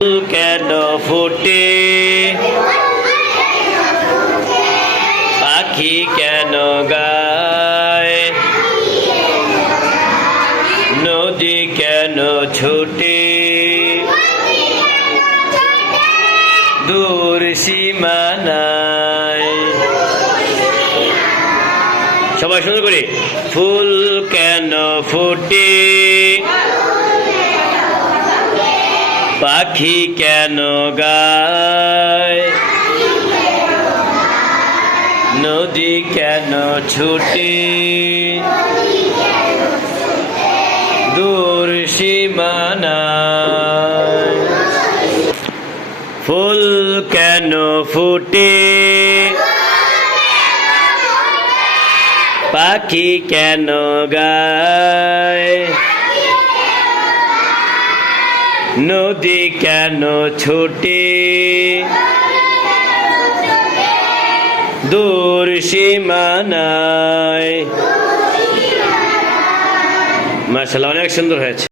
কেন ফোটে, পাখি কেন গায়, নদী কেন ছোটে, দূর সীমানায়। সবাই সুন্দর করে। ফুল কেন ফোটে, পাখি কেন গায়, নদী কেন ছুটে, দূর সীমানায়। ফুল কেন ফুটে, পাখি কেন গায়, নদী কেন ছোটে, দূর সীমানায়। মাশাআল্লাহ, অনেক সুন্দর হয়েছে।